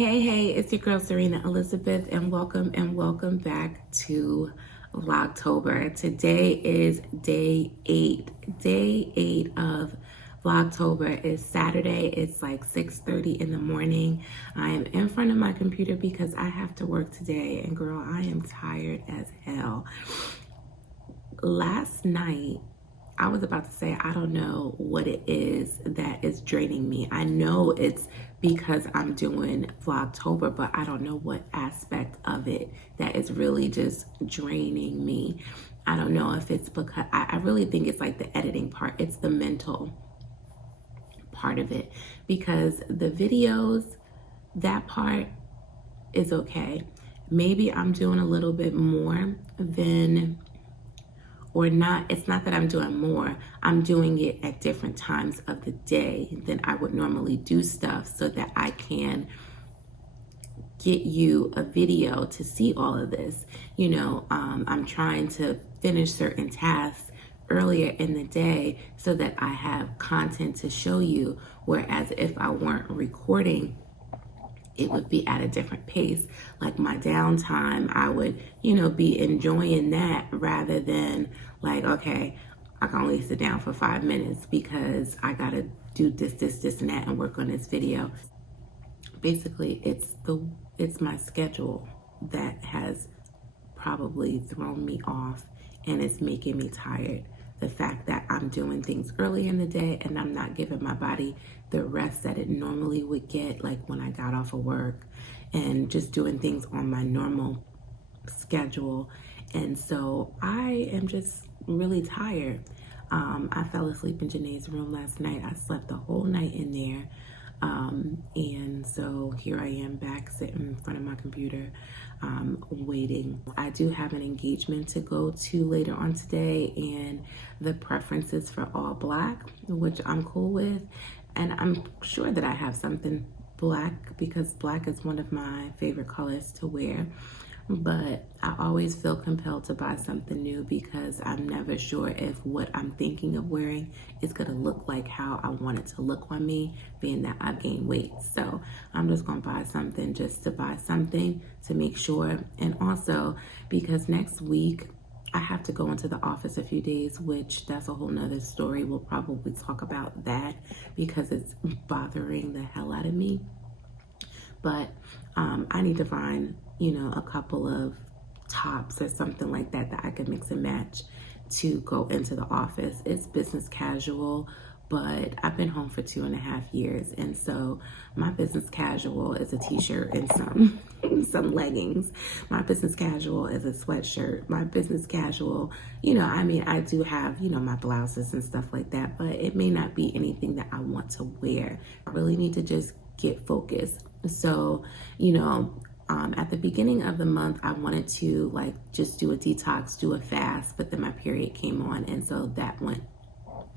Hey, it's your girl Zarinah Elizabeth, and welcome back to Vlogtober. Today is day 8. Day 8 of Vlogtober is Saturday. It's like 6:30 in the morning. I am in front of my computer because I have to work today, and girl, I am tired as hell. Last night, I was about to say, I don't know what it is that is draining me. I know it's because I'm doing Vlogtober, but I don't know what aspect of it that is really just draining me. I don't know if it's because, I really think it's like the editing part. It's the mental part of it, because the videos, that part is okay. Maybe I'm doing a little bit more than, or not, it's not that I'm doing more, I'm doing it at different times of the day than I would normally do stuff, so that I can get you a video to see all of this. You know, I'm trying to finish certain tasks earlier in the day so that I have content to show you, whereas if I weren't recording, it would be at a different pace. Like my downtime, I would, be enjoying that rather than like, okay, I can only sit down for 5 minutes because I gotta do this, and that, and work on this video. Basically, it's my schedule that has probably thrown me off, and it's making me tired. The fact that I'm doing things early in the day and I'm not giving my body the rest that it normally would get, like when I got off of work, and just doing things on my normal schedule. And so I am just really tired. I fell asleep in Janae's room last night. I slept the whole night in there. And so here I am back sitting in front of my computer, waiting. I do have an engagement to go to later on today, and the preference is for all black, which I'm cool with. And I'm sure that I have something black because black is one of my favorite colors to wear. But I always feel compelled to buy something new because I'm never sure if what I'm thinking of wearing is going to look like how I want it to look on me, being that I've gained weight. So I'm just going to buy something just to buy something to make sure. And also because next week I have to go into the office a few days, which that's a whole nother story. We'll probably talk about that because it's bothering the hell out of me. But I need to find, a couple of tops or something like that that I can mix and match to go into the office. It's business casual, but I've been home for 2.5 years. And so my business casual is a t-shirt and some leggings. My business casual is a sweatshirt. My business casual, I do have, my blouses and stuff like that, but it may not be anything that I want to wear. I really need to just get focused. So, at the beginning of the month, I wanted to just do a detox, do a fast, but then my period came on, and so that went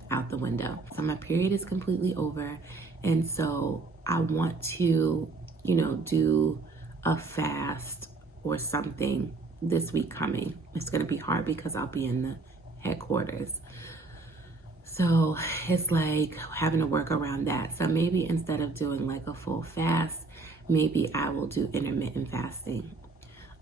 out the window. So my period is completely over, and so I want to, do a fast or something this week coming. It's going to be hard because I'll be in the headquarters. So it's like having to work around that. So maybe instead of doing like a full fast, maybe I will do intermittent fasting.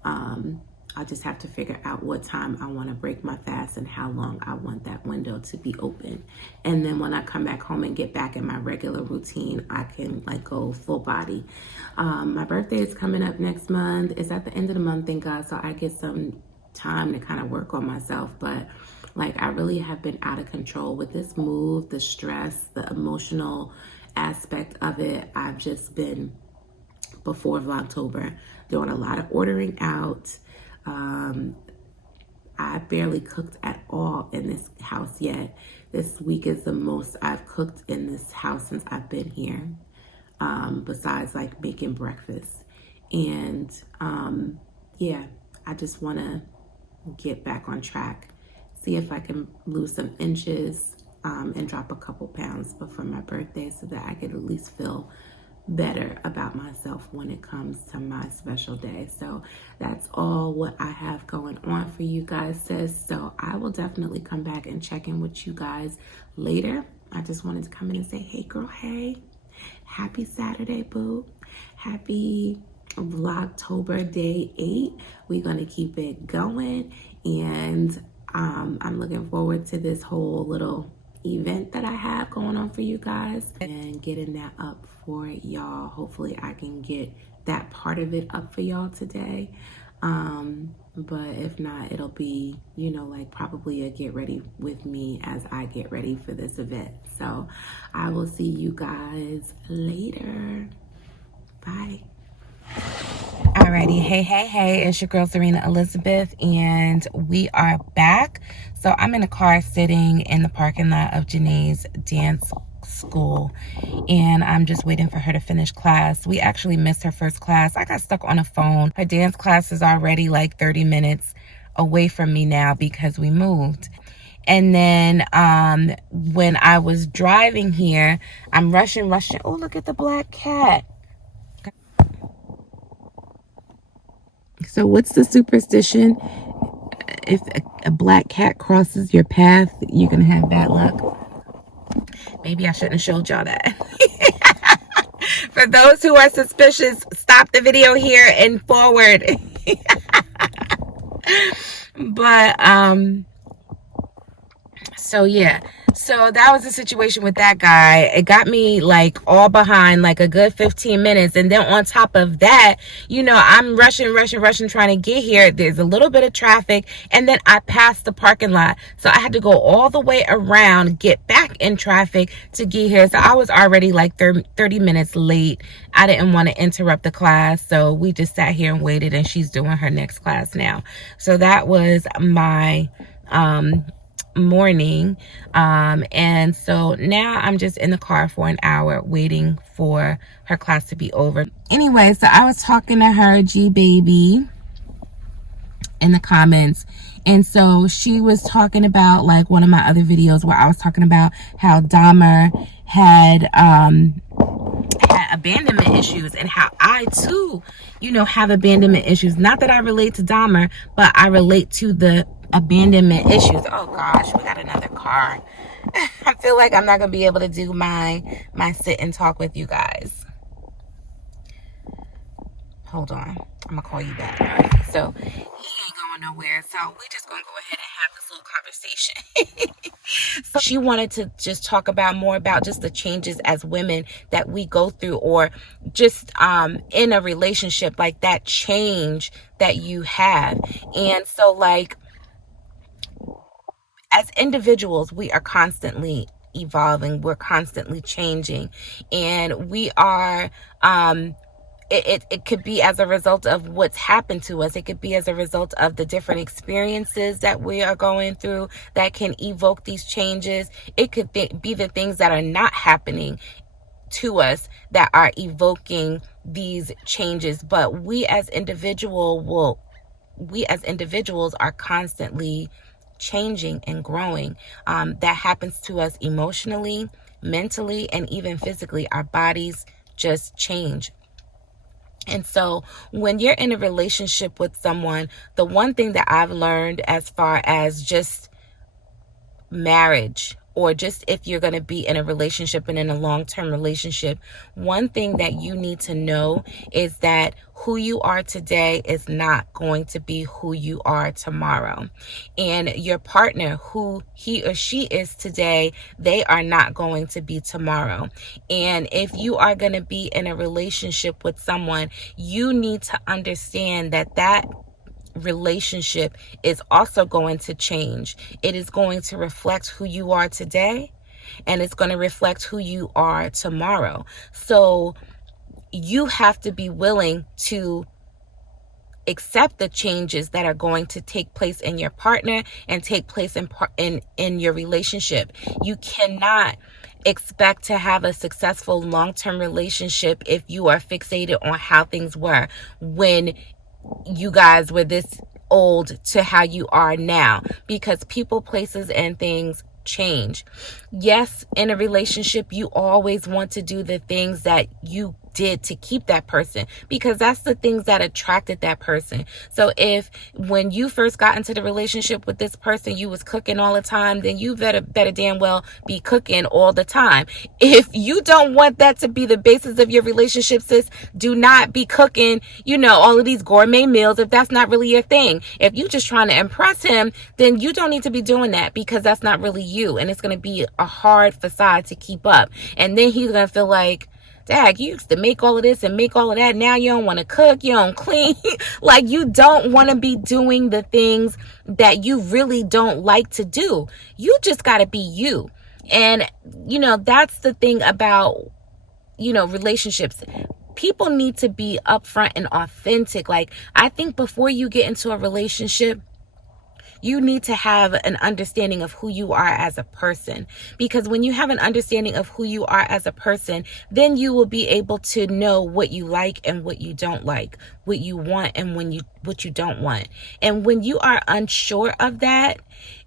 I'll just have to figure out what time I want to break my fast and how long I want that window to be open. And then when I come back home and get back in my regular routine, I can go full body. My birthday is coming up next month. It's at the end of the month, thank God. So I get some time to kind of work on myself. But I really have been out of control with this move, the stress, the emotional aspect of it. I've just been, before Vlogtober, doing a lot of ordering out. I barely cooked at all in this house yet. This week is the most I've cooked in this house since I've been here, besides making breakfast. And yeah, I just want to get back on track, see if I can lose some inches and drop a couple pounds before my birthday so that I could at least feel better about myself when it comes to my special day. So that's all what I have going on for you guys, sis. So I will definitely come back and check in with you guys later. I just wanted to come in and say, hey girl, hey, happy Saturday, boo. happy Vlogtober day 8. We're going to keep it going, and I'm looking forward to this whole little event that I have going on for you guys and getting that up for y'all. Hopefully I can get that part of it up for y'all today. But if not, it'll be, like probably a get ready with me as I get ready for this event. So I will see you guys later. Bye. Alrighty, hey, it's your girl Zarinah Elizabeth, and we are back. So I'm in a car sitting in the parking lot of Janae's dance school, and I'm just waiting for her to finish class. We actually missed her first class. I got stuck on a phone. Her dance class is already like 30 minutes away from me now because we moved. And then when I was driving here, I'm rushing. Oh, look at the black cat. So what's the superstition? If a black cat crosses your path, you're going to have bad luck. Maybe I shouldn't have showed y'all that. For those who are suspicious, stop the video here and forward. But, so yeah. So that was the situation with that guy. It got me like all behind like a good 15 minutes. And then on top of that, I'm rushing, trying to get here. There's a little bit of traffic. And then I passed the parking lot. So I had to go all the way around, get back in traffic to get here. So I was already like 30 minutes late. I didn't want to interrupt the class. So we just sat here and waited, and she's doing her next class now. So that was my morning, and so now I'm just in the car for an hour waiting for her class to be over. Anyway, so I was talking to her G baby in the comments, and so she was talking about like one of my other videos where I was talking about how Dahmer had abandonment issues, and how I too have abandonment issues. Not that I relate to Dahmer, but I relate to the abandonment issues. Oh gosh, we got another car. I feel like I'm not gonna be able to do my sit and talk with you guys. Hold on, I'm gonna call you back. All right, so he ain't going nowhere, so we just gonna go ahead and have this little conversation. So she wanted to just talk about more about just the changes as women that we go through, or just in a relationship, like that change that you have. And so like, as individuals, we are constantly evolving. We're constantly changing, and we are, it could be as a result of what's happened to us. It could be as a result of the different experiences that we are going through that can evoke these changes. It could be the things that are not happening to us that are evoking these changes. But we as individuals are constantly changing and growing. That happens to us emotionally, mentally, and even physically. Our bodies just change. And so when you're in a relationship with someone, the one thing that I've learned as far as just marriage, or just if you're going to be in a relationship and in a long-term relationship, one thing that you need to know is that who you are today is not going to be who you are tomorrow. And your partner, who he or she is today, they are not going to be tomorrow. And if you are going to be in a relationship with someone, you need to understand that that relationship is also going to change. It is going to reflect who you are today, and it's going to reflect who you are tomorrow. So you have to be willing to accept the changes that are going to take place in your partner and take place in your relationship. You cannot expect to have a successful long-term relationship if you are fixated on how things were when you guys were this old to how you are now, because people, places, and things change. Yes, in a relationship, you always want to do the things that you did to keep that person, because that's the things that attracted that person. So if when you first got into the relationship with this person, you was cooking all the time, then you better damn well be cooking all the time. If you don't want that to be the basis of your relationship, sis, do not be cooking, all of these gourmet meals if that's not really your thing. If you just trying to impress him, then you don't need to be doing that, because that's not really you, and it's going to be a hard facade to keep up. And then he's going to feel like, Dag, you used to make all of this and make all of that. Now you don't want to cook. You don't clean. Like, you don't want to be doing the things that you really don't like to do. You just got to be you. And, that's the thing about, relationships. People need to be upfront and authentic. Like, I think before you get into a relationship, you need to have an understanding of who you are as a person, because when you have an understanding of who you are as a person, then you will be able to know what you like and what you don't like, what you want and what you don't want. And when you are unsure of that,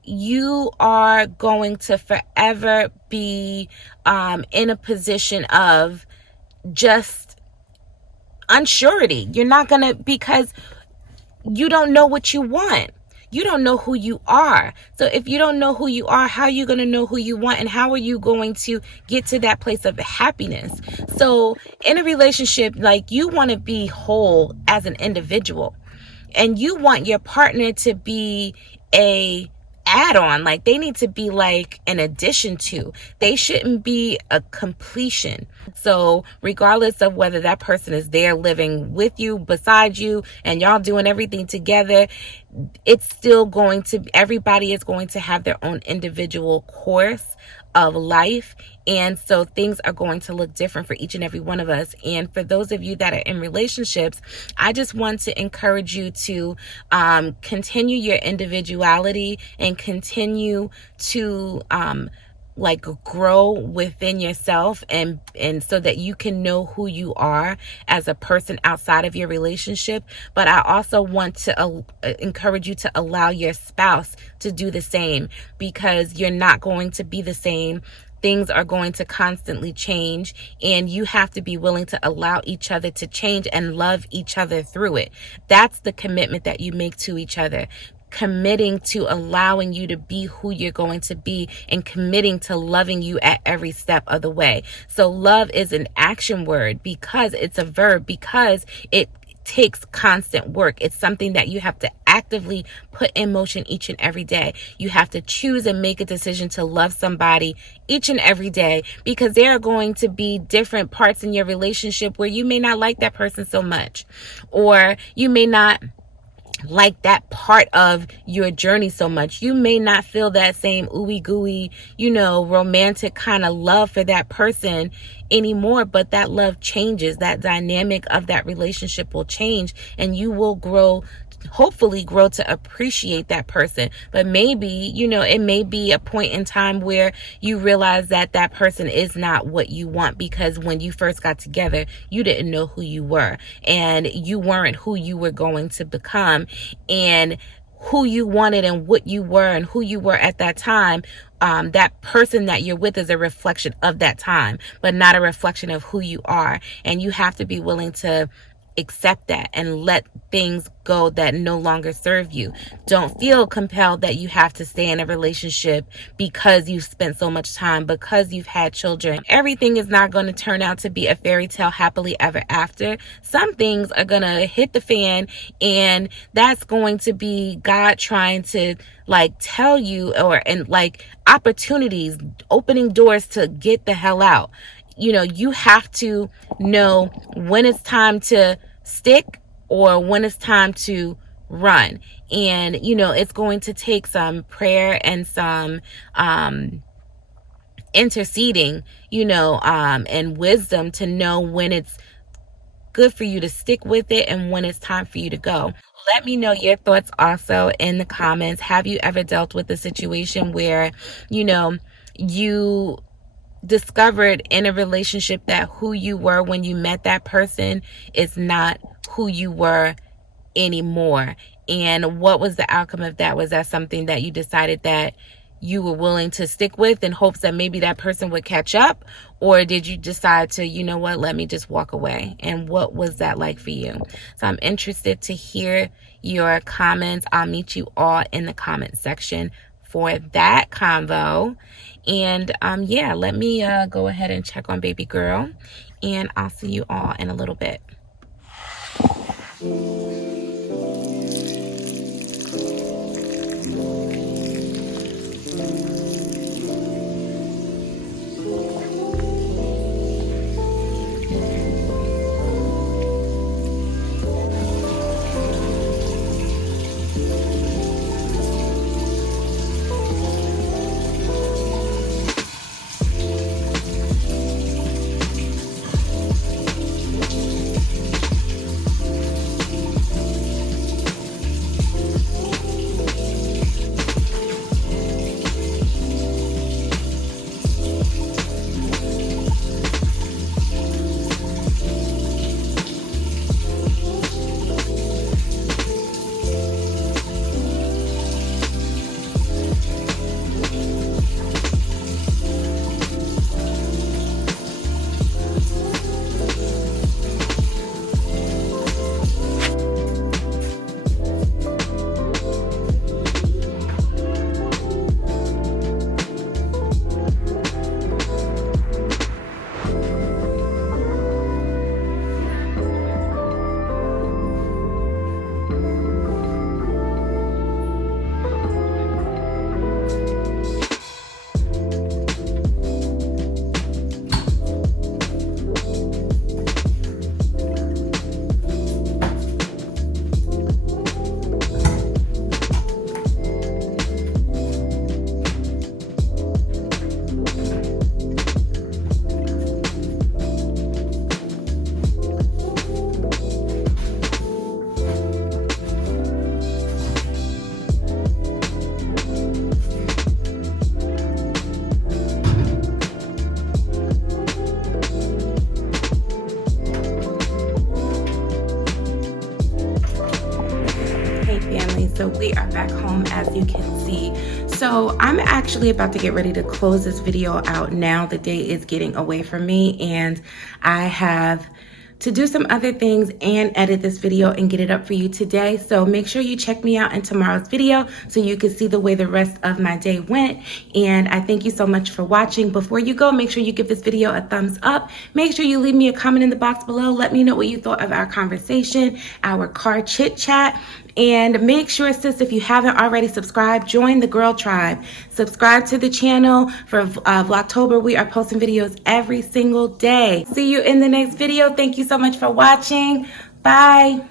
you are going to forever be in a position of just unsurety. You're not gonna, because you don't know what you want. You don't know who you are. So if you don't know who you are, how are you going to know who you want? And how are you going to get to that place of happiness? So in a relationship, like, you want to be whole as an individual, and you want your partner to be a add-on. Like, they need to be like an addition to. They shouldn't be a completion. So regardless of whether that person is there living with you, beside you, and y'all doing everything together, it's still going to, everybody is going to have their own individual course of life. And so things are going to look different for each and every one of us. And for those of you that are in relationships, I just want to encourage you to continue your individuality and continue to grow within yourself, and so that you can know who you are as a person outside of your relationship. But I also want to encourage you to allow your spouse to do the same, because you're not going to be the same. Things are going to constantly change, and you have to be willing to allow each other to change and love each other through it. That's the commitment that you make to each other. Committing to allowing you to be who you're going to be, and committing to loving you at every step of the way. So love is an action word, because it's a verb, because it takes constant work. It's something that you have to actively put in motion each and every day. You have to choose and make a decision to love somebody each and every day, because there are going to be different parts in your relationship where you may not like that person so much, or you may not like that part of your journey so much. You may not feel that same ooey gooey, romantic kind of love for that person anymore, but that love changes. That dynamic of that relationship will change, and you will hopefully grow to appreciate that person. But maybe, it may be a point in time where you realize that that person is not what you want, because when you first got together, you didn't know who you were, and you weren't who you were going to become, and who you wanted and what you were and who you were at that time. That person that you're with is a reflection of that time, but not a reflection of who you are. And you have to be willing to accept that and let things go that no longer serve you. Don't feel compelled that you have to stay in a relationship because you've spent so much time, because you've had children. Everything is not going to turn out to be a fairy tale happily ever after. Some things are going to hit the fan, and that's going to be God trying to tell you, and opportunities, opening doors to get the hell out. You have to know when it's time to stick or when it's time to run. And, it's going to take some prayer and some interceding, and wisdom to know when it's good for you to stick with it and when it's time for you to go. Let me know your thoughts also in the comments. Have you ever dealt with a situation where, you discovered in a relationship that who you were when you met that person is not who you were anymore? And what was the outcome of that? Was that something that you decided that you were willing to stick with in hopes that maybe that person would catch up? Or did you decide to, you know what, let me just walk away? And what was that like for you? So I'm interested to hear your comments. I'll meet you all in the comment section for that convo. And yeah, let me go ahead and check on baby girl, and I'll see you all in a little bit. So we are back home, as you can see. So I'm actually about to get ready to close this video out now. The day is getting away from me, and I have to do some other things and edit this video and get it up for you today. So make sure you check me out in tomorrow's video so you can see the way the rest of my day went. And I thank you so much for watching. Before you go, make sure you give this video a thumbs up. Make sure you leave me a comment in the box below. Let me know what you thought of our conversation, our car chit chat. And make sure, sis, if you haven't already subscribed, join the Girl Tribe. Subscribe to the channel for Vlogtober. We are posting videos every single day. See you in the next video. Thank you so much for watching. Bye.